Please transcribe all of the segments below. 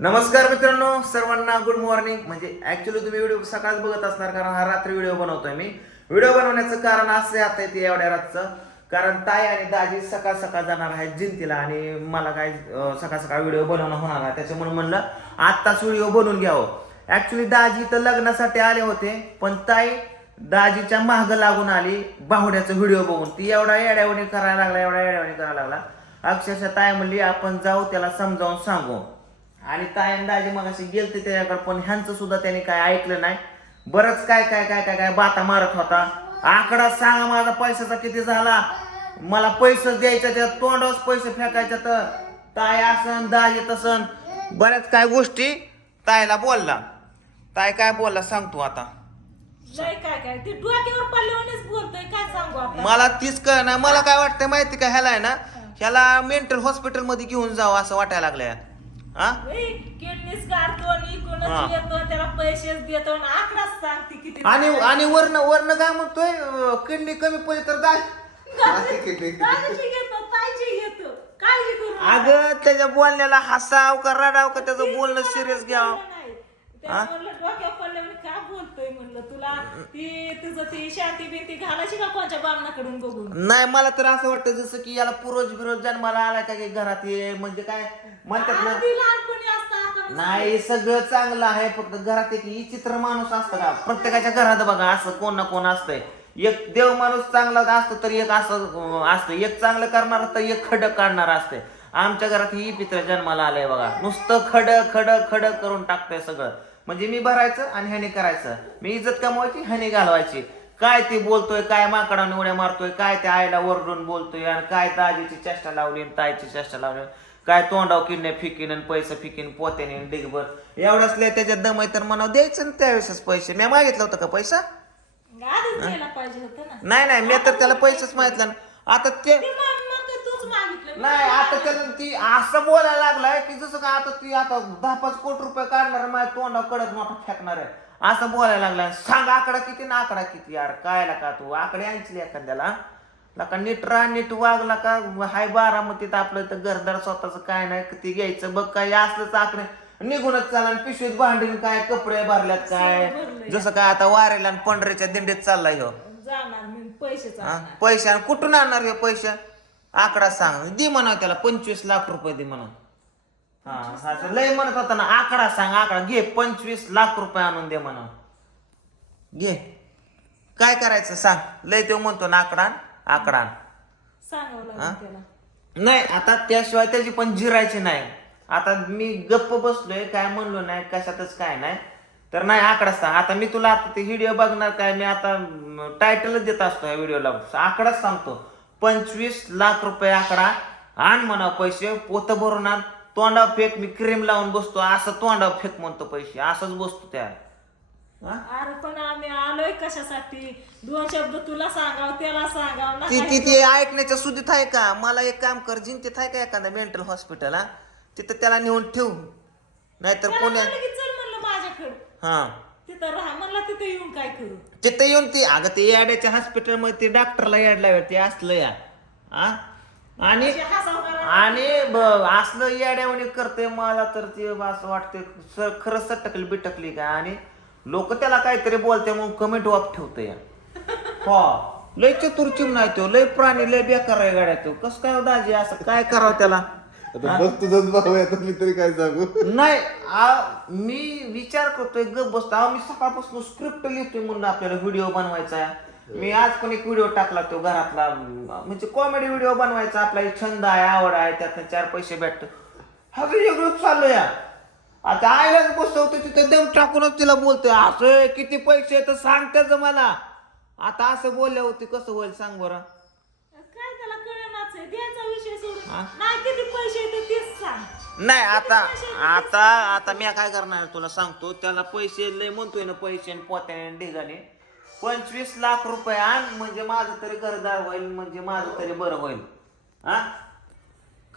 नमस्कार मित्रांनो सर्वांना गुड मॉर्निंग म्हणजे ऍक्च्युली तुम्ही व्हिडिओ सकाळच बघत असणार कारण हा रात्री व्हिडिओ बनवतोय मी. व्हिडिओ बनवण्याचं कारण असं आता येते एवढ्या रातचं. कारण ताई आणि दाजी सकाळ सकाळ जाणार आहेत जिंतीला आणि मला काय सकाळ सकाळ व्हिडिओ बनवणं होणार आहे त्याच्यामुळे म्हणलं आत्ताच व्हिडिओ बनवून घ्यावं. ऍक्च्युली दाजी तर लग्नासाठी आले होते पण ताई दाजीच्या महाग लागून आली बाहुड्याचा व्हिडिओ बघून. ती एवढा येड्यावणी करायला लागला एवढा येड्यावणी करायला लागला. अक्षरशः ताई म्हणली आपण जाऊ त्याला समजावून सांगू. आणि तायन दाजी मग अशी गेलते त्याच्याकडे पण ह्यांचं सुद्धा त्याने काय ऐकलं नाही. बरंच काय काय काय काय काय बाता मारत होता. आकडा सांगा माझा पैशाचा किती झाला? मला पैसे द्यायचा त्या तोंडावर पैसे फेकायचे तर ताय असन दाजी तसन. बऱ्याच काय गोष्टी तायला बोलला. ताय काय बोलला सांगतो आता. लय काय काय? ते डोक्यावर पडल्यावरच बोलतोय काय सांगू आपण मला तीच कळ ना मला काय वाटतंय माहिती का ह्याला आहे ना ह्याला मेंटल हॉस्पिटलमध्ये घेऊन जावं असं वाटायला लागलंय. हा? काढतो आणि हा. इकडूनच येतो त्याला पैसेच देतो आणि आकडाच सांगते किती आणि आणि वर्ण वर्ण काय म्हणतोय किडनी कमी पडली तर दाय. दादाची घेतो ताईची घेतो काळजी करू नका. अगं त्याच्या बोलण्याला हसाव का रडाव का त्याचं बोलणं सिरियस घ्यावं? नाही. म्हणलं डोक्यावर बोलतोय? म्हणलं तुला ती तुझं ती शांती बिंती घालायची का कोणच्या बामणाकडून बघून? नाही मला तर असं वाटतं जसं की याला पूर्वज विरोध जन्माला आला का की घरात ये म्हणजे काय? म्हणतात ना आधी लहानपणी असतं आता नाही सगळं चांगलं आहे फक्त घरात एक विचित्र माणूस असतं का? प्रत्येकाच्या घरात बघा असं कोण ना कोण असतंय. एक देव माणूस चांगला असतो तर एक असं अं, असतं. एक चांगलं करणार तर एक खडक काढणार असते आमच्या घरात ही पित्र जन्माला आलंय बघा. नुसतं खड खड खड करून टाकतंय सगळं. म्हणजे मी भरायचं आणि ह्याने करायचं. मी इज्जत कमवायची ह्याने घालवायची. काय ते बोलतोय काय माकडाने उड्या मारतोय काय त्या आईला ओरडून बोलतोय आणि काय दाजीची चेष्टा लावली आणि ताईची चेष्टा लावली. काय तोंडाव किडने फिकीन आणि पैसे फिकीन पोत्याने डिगभर एवढंच लय त्याच्यात दम आहे तर म्हणावं द्यायचं ना त्यावेळेसच पैसे. मी मागितलं होतं का पैसा? आधीच द्यायला पाहिजे होतं ना. नाही नाही मी तर त्याला पैसेच मागितलं. ना. आता ते ते मग म्हणतोय तूच मागितलं. नाही आता त्याला ती असं बोलायला लागलाय की जसं का आता ती आता दहा पाच कोटी रुपये काढणार माझ्या तोंडावर कडक मोठा फेकणार आहे. असं बोलायला लागलाय. सांग आकडा किती ना आकडा किती? यार काय का तू? आकडे आणशील एखाद्याला? लका नीट राह नीट वागला का हाय बारामतीत आपलं तर घरदार स्वतःच काय नाही किती घ्यायचं बघ काय असलंच आकडे निघूनच चाला पिशवीत भांडीन काय कपडे भरल्यात काय. जसं काय आता वारेला आणि पंढरीच्या दिंडीत चाललाय ह्यो. जाणार मी पैसे? पैसे आणि कुठून आणणार हे पैसे? आकडा सांग. दे म्हणा त्याला पंचवीस लाख रुपये दे म्हणा हा असं लय म्हणत होता ना आकडा सांग आकडा. घे पंचवीस लाख रुपये आणून दे म्हणा घे. काय करायचं सांग. लय तो म्हणतो ना आकडा आण, आकडा आण. सांगावं हा? लागेल त्याला. नाही आता त्याशिवाय त्याची पण जिरायची नाही. आता मी गप्प बसलोय काय म्हणलो नाही कशातच काय नाही. तर नाही आकडा सांग. आता मी तुला आता ते व्हिडिओ बघणार काय मी आता टायटलच देत असतो या व्हिडिओला. आकडाच सांगतो. पंचवीस लाख रुपये आकडा. आण म्हणा पैसे पोत भरून आण. तोंडावर फेक मी क्रीम लावून बसतो. असं तोंडावर फेक म्हणतो पैसे. असंच बसतो त्या? अरे पण आम्ही आलोय कशासाठी? दोन शब्द तुला सांगाव त्याला सांगाव. ना ती ती ती ऐकण्याच्या सुधीत आहे का? मला एक काम कर जिंतीत आहे का एखादा मेंटल हॉस्पिटल हा? तिथं त्याला नेऊन ठेव. नाहीतर पुण्यात म्हणलं की चल म्हणलं माझ्याकडे. हा. तिथं राहा म्हणलं तिथं येऊन काय करू? तिथं येऊन ती अगं ते याड्याच्या हॉस्पिटलमध्ये ते डॉक्टरला याड लावेल ते असलं या. हा? आणि करा. आणि असलं याड्यावणी करते मला तर ते असं वाटते खरंच सटकली बिटकली काय आणि लोक त्याला काहीतरी बोलते मग कमेंट वाप ठेवतो. या हो. लय चतुर चिमणा तो लय प्राणी लय बेकार आहे गाड्या तो. कसं काय हो दाजी असं काय करावं त्याला? आता बघ तुझंच भाऊ आहे आता मी तरी काय सांगू? नाही आ- मी विचार करतोय गप बसतो. अहो, मी सकाळपासून स्क्रिप्ट लिहितोय म्हणून आपल्याला व्हिडिओ बनवायचा आहे. मी आज पण एक व्हिडिओ टाकला तो घरातला. अं, म्हणजे कॉमेडी व्हिडिओ बनवायचा आपला एक छंद आहे आवड आहे त्यातनं चार पैसे भेटत हा व्हिडिओ चाललो या आता आईलाच बसवतो तिथे दम टाकूनच तिला बोलतोय असं किती पैसे तर सांग त्याचं मला. आता असं बोलल्या होती कसं होईल सांग बरं. काय त्याला कळणाच आहे द्यायचा विषय सोडून? नाही किती पैसे येते तेच सांग. नाही आता आता आता मी काय करणार तुला सांगतो त्याला पैसे लय म्हणतोय ना पैसे आणि पोत्याने आणि ढिगाने पंचवीस लाख रुपये आण म्हणजे माझं तरी घरदार होईल म्हणजे माझं तरी बरं होईल. हा?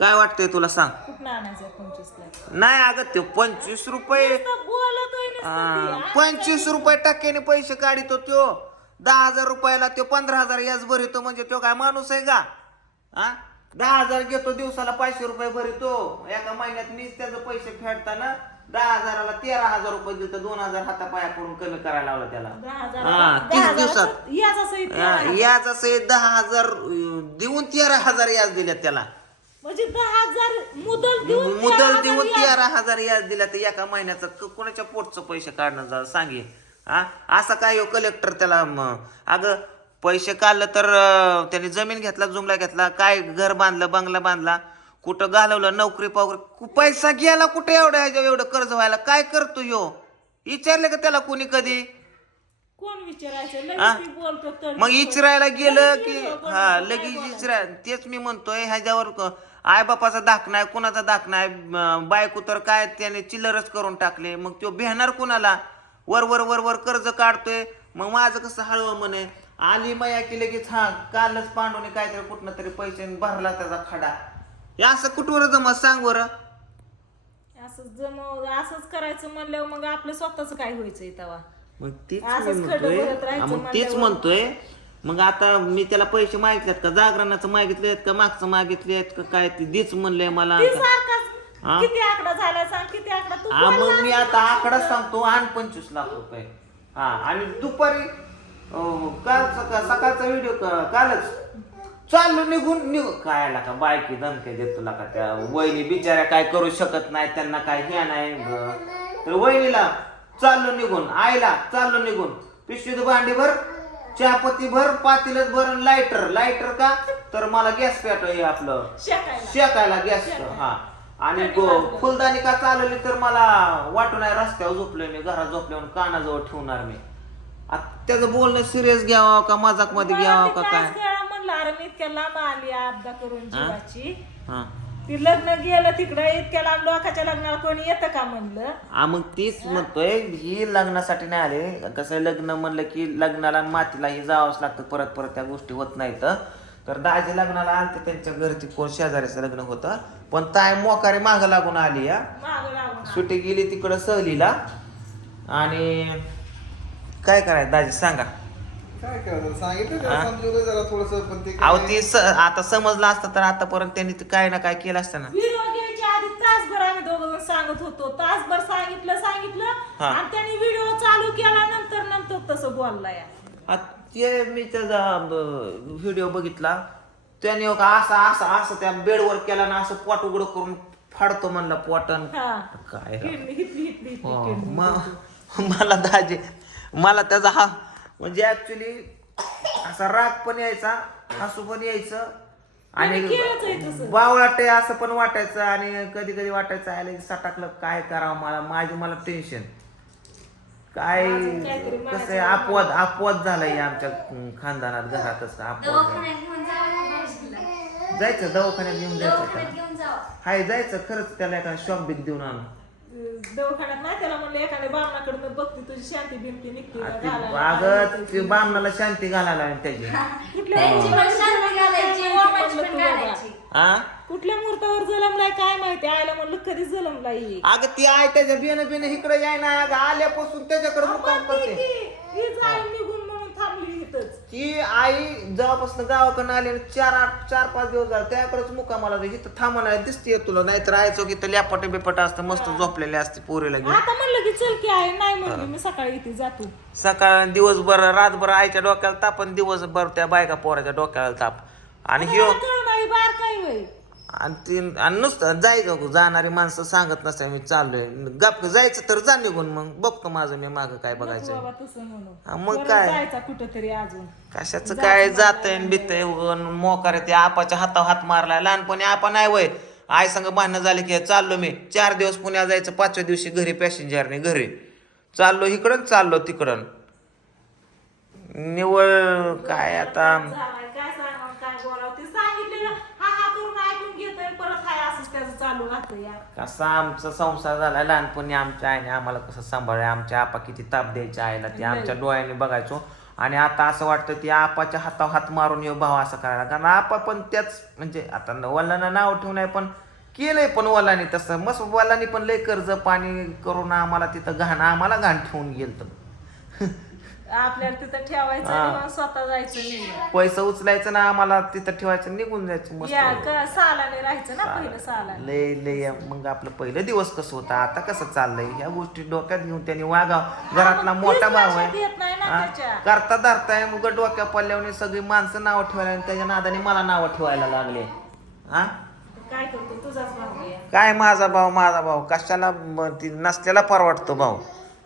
काय वाटतंय तुला सांग? कुठं आणायचं पंचवीस लाख? नाही अगं ते पंचवीस रुपये नुसतं बोलतोय नुसतं ते. पंचवीस रुपये टक्क्याने पैसे काढितो त्यो. दहा हजार रुपयाला त्यो पंधरा हजार याच भरितो म्हणजे तो काय माणूस आहे का? हा? दहा हजार घेतो दिवसाला पाचशे रुपये भरितो. एका महिन्यात मीच त्याचे पैसे फेडताना दहा हजाराला तेरा हजार रुपये दिले तर दोन हजार हातापाया करून कमी करायला लावलं त्याला. दहा हजार हा, तीस दिवसात. याचं सहित हा, याच असं दहा हजार अं, देऊन तेरा हजार याज दिल्यात त्याला. म्हणजे दहा हजार मुदल देऊन तेरा मुदल हजार देऊन याच. तेरा हजार याज दिल्या तर एका महिन्याचं क- कोणाच्या पोटचं पैसे काढणं जा सांगे हा असा काय कलेक्टर त्याला म- अगं पैसे काढलं तर अं, त्याने जमीन घेतला जुमला घेतला काय घर बांधलं बंगला बांधला कुठं घालवलं नोकरी पावकर कु- पैसा गेला कुठे एवढं ह्याच्यावर एवढं कर्ज व्हायला काय करतो यो विचारलं का त्याला कोणी कधी कोण विचारायचं हा? लगेच ती बोलतो तर मग इचरायला गेलं की हा लगेच? इचरा तेच मी म्हणतोय ह्याच्यावर क- आईबापाचा दाख नाही कुणाचा दाख नाही बायको तर काय त्याने चिल्लरच करून टाकले. मग तो भेणार कुणाला? वर वर वर वर कर्ज काढतोय. मग माझं कसं हळव म्हणे? आली मया की लगेच हा कालच पांडूने काहीतरी कुठनं तरी पैसे भरला त्याचा खडा. हे असं कुठवर जमत सांग बरं. असं जम असंच करायचं म्हणल्यावर मग आपलं स्वतःच काय व्हायचंय तेव्हा? मग तेच असंच म्हणतोय. राहायचं मग तेच म्हणल्यावर. म्हणतोय. मग आता मी त्याला पैसे मागितलेत का? जागरणाचं मागितलेत का? मागचं मागितलेत का? काय ते देच म्हणलंय मला. ती सारखाच हा? किती आकडा झाला सांग किती आकडा? तू हा बोलला मग मी आता आकडा सांगतो आण पंचवीस लाख रुपये. हा आणि दुपारी अं, काल सकाळ सकाळचा व्हिडिओ कालच. चाललो निघून निघ. काय आला का? बायकी धमक्या देत तुला का त्या वहिनी बिचाऱ्या काय करू शकत नाही त्यांना काय हे नाही? ब- तर वहिनीला चाललो निघून. आईला चाललो निघून. पिशवीत भांडी भर. चहापत्ती भर पातीलच भर लायटर लायटर का? तर मला गॅस पेटो हे आपलं. शेकायला. शेकायला गॅस हा. आणि गो- फुलदाणी का चालवली तर मला वाटून आहे रस्त्यावर झोपलोय मी घरात झोपल्यावर कानाजवळ ठेवणार मी. आता त्याचं बोलणं सिरियस घ्यावं का मजाकमध्ये घ्यावं का काय? म्हणलं अरे मी इतक्या लांब आली करून जीवाची. हा. ती लग्न गेलं तिकडं इतक्या लांब लोकांच्या लग्नाला कोणी येतं का म्हणलं? हा मग तीच म्हणतोय ही लग्नासाठी नाही आले. कसं आहे, लग्न म्हणलं की लग्नाला आणि मातीला ही जावंच लागतं परत परत त्या गोष्टी होत नाहीत. तर दाजी लग्नाला आलते त्यांच्या घरची कोण शेजाऱ्याचं लग्न होतं. पण ताय मोकारे माग लागून आली या मागं लागून सुट्टी गेली तिकडं सहलीला. आणि काय करायचं दाजी सांगा. काय करायचं सांगितलं समजवलं जरा थोडस पण ते अहो काय- ती स- आता समजलं असतं तर आतापर्यंत त्यांनी ते काय ना काय केलं असतं ना. व्हिडिओ घ्यायच्या आधी तासभर आम्ही दोघं सांगत होतो. तासभर सांगितलं सांगितलं हा. आणि त्यांनी व्हिडिओ चालू केला नंतर नंतर तसं बोललाय आता ते मी त्याचा व्हिडिओ बघितला. त्याने हो का असं असं असं त्या बेडवर केला ना असं पोट उघड करून फाडतो म्हणला पोटन. हा. काय राव. हो, मला दाजे मला त्याचा हा म्हणजे ऍक्च्युली असा राग पण यायचा हसू पण यायचं आणि. बावळाटे असं पण वाटायचं आणि कधी कधी वाटायचं आले सटाकलं काय करावं मला? माझी मला टेन्शन काय कसं आहे? अपवाद अपवाद झालाय आमच्या खानदानात घरातच अपवाद झाला. जायचं दवाखान्यात घेऊन जायचं दवाखान्यात त्याला. हाय जायचं खरंच त्याला एका शॉप बिक देऊन आणू. दवाखान्यात नाही त्याला म्हणलं एखाद्या बामणाकडनं बघते तुझी शांती बिंती निघते का घालायला. अगं ते बामणाला शांती घालायला आणि त्याची. कुठल्या त्यांची पण मुहूर्तावर शांती घालायची जलमलाय ओमाची म्हणलं पण तुला बा. घालायची. हा कुठल्या मुहूर्तावर जलमलाय काय माहिती? आयला म्हणलं कधी जलमलाय ही. अगं ती आहे त्याच्या बिन बिन इकडे याय ना अगं आल्यापासून त्याच्याकडे मुक्काम मग ती- करते. ती- ही जाईल निघून म्हणून थांबली. ती आई जेव्हापासून गावाकडे आली आणि चार आठ चार पाच दिवस झाले त्याकडेच मुक्कामाला जायची इथं थांबा दिसते तुला नाहीतर राहायचो की तर लॅपट बिपट असतं मस्त झोपलेले असते पोरीला घेऊन. आता म्हणलं की चल की आहे नाही म्हणली मी सकाळी इथे जातो. सकाळ दिवसभर रातभर आईच्या डोक्याला ताप आणि दिवसभर त्या बायका पोराच्या डोक्याला ताप. आणि ह्यो कळ नाही बार काय वय आणि ती आणि नुसतं जायचं जाणारी माणसं सांगत नसते मी चाललोय. गप जायचं तर जा निघून मग. बघतो माझं मी मागं काय बघायचं हा, मग काय? जायचा कुठं तरी अजून. कशाचं काय जातंय बितय मोकार ते आपाच्या हातावर हात मारलाय. लहानपणी आपा नाही वय. आई संग भांडणं झाले की चाललो मी. चार दिवस पुण्यात जायचं पाचव्या दिवशी घरी पॅसेंजरने घरी. चाललो इकडं चाललो तिकडं. निवळ काय आता झालाय, काय सांगावं, काय बोलावं ते सांगितलेलं हा हा करून ऐकून घेतोय परत हाय असंच त्याचं चालू राहतं यार. कसा आमचा संसार झाला लहानपणी आमच्या आईने आम्हाला कसं सांभाळलं आमच्या आपा किती ताप द्यायच्या आईला ते आमच्या डोळ्याने बघायचो. आणि आता असं वाटतं की आपाच्या हातावर हात मारून येऊ भाव असं करायला. कारण आपा पण त्याच म्हणजे आता वल्लांना नाव ठेवून आहे पण केलंय पण वल्लाने तसं. मस्त वल्लाने पण लय कर्ज पाणी करून आम्हाला तिथं घाण आम्हाला घाण ठेवून गेलं आपल्याला तिथं ठेवायचं हा. मग स्वतः जायचं निघून पैसा उचलायचं ना आम्हाला तिथं ठेवायचं निघून जायचं या मस्त का सालाने राहायचं ना पहिलं लय लय मग आपलं पहिलं दिवस कसं होतं आता कसं चाललंय? ह्या गोष्टी डोक्यात घेऊन त्यांनी वागाव. घरातला मग मोठा तीच भाव लक्षात आहे. येत नाही ना हा? त्याच्या. करता धरताय मग डोक्या पल्ल्याने सगळी माणसं नावं ठेवायला आणि त्याच्या नादाने मला नावं ठेवायला लागले. हा? काय करतो? तुझाच भाऊ आहे. काय माझा भाऊ माझा भाऊ? कशाला म- ती नसलेला परवडतो भाऊ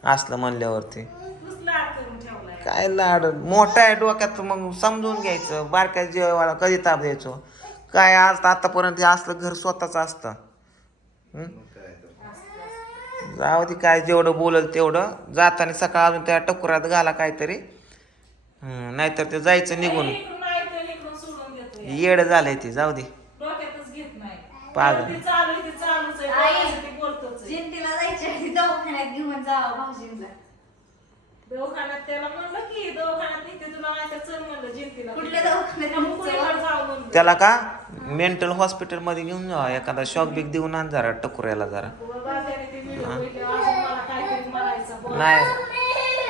असलं म्हणल्यावरती तूच लाड करून ठेवलाय काय लाड मोठा आहे डोक्यात मग समजून घ्यायचं बारक्या जेवायला कधी ताप द्यायचो? काय आज आतापर्यंत हे असलं घर स्वतःच असतं. जाऊ दे काय जेवढं बोलल तेवढं. जाताना सकाळ अजून त्या टकुरात घाला काहीतरी. नाहीतर ते जायचं निघून. येड झालंय ते जाऊ दे. पागल. घेऊन दवाखान्यात त्याला म्हणलं की दवाखान्यात निघते तुला नाही तर चल म्हणलं जिंतीला. कुठल्या दवाखान्यात जाऊ म्हणलं. त्याला का? मेंटल हॉस्पिटलमध्ये घेऊन जावा एखादा शॉक बिक देऊन आण जरा टकुऱ्याला जरा. बाबा त्याने ते व्हिडिओ बघितले अजून मला काहीतरी म्हणायचं बोल. नाही.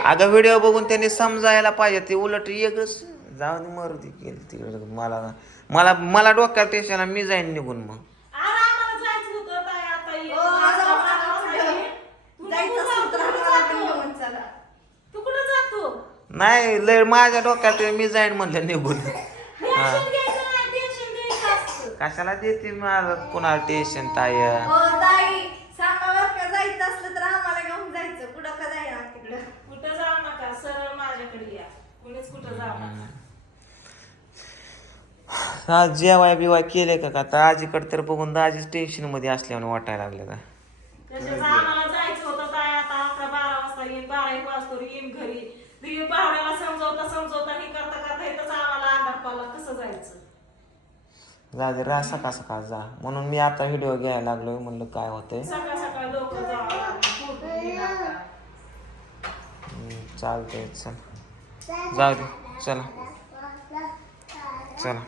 अगं व्हिडिओ बघून त्यांनी समजायला पाहिजे ते उलट एकच जाऊ दे मरू दे गेली तिकडे मला मला मला डोक्यात टेन्शन मी जाईन निघून मग अरे आम्हाला जायचं होतं ताई, आता ये. ओ, आज आज आम्हाला आम्हाला कुठं? ये. तू जायचं कुठं असेल तर जातो? आम्हाला पण घेऊन चला. तू कुठं जातो नाही लय माझ्या डोक्यात आहे, मी जाईन म्हणलं निघून. कशाला देते मला कुणाला टेन्शन ताय हो ताई सांगा बरं का जायचं असलं तर आम्हाला घेऊन जायचं. कुठं का जायला तिकडं? कुठं जाऊ नका सरळ माझ्याकडे या. कुणीच कुठं जाऊ नका. आज जेवाय बिवाय केले का का? तर आजीकडे तर बघून दाजीच टेन्शनमध्ये असल्याने वाटायला लागले का? तसेच आम्हाला जायचं होतं काय आता अकरा बारा वाजता येईन बारा एक वाजता येईन घरी. ती भावड्याला समजवता समजवता हे करता करता इथंच आम्हाला अंधार पडला. कसं जायचं? जा दे रा सकाळ सकाळ जा. म्हणून मी आता व्हिडिओ घ्यायला लागलोय म्हणलं काय होतंय. सकाळ सकाळ लोक. हम्म, चालतंय चल. जाऊ दे चला. चला.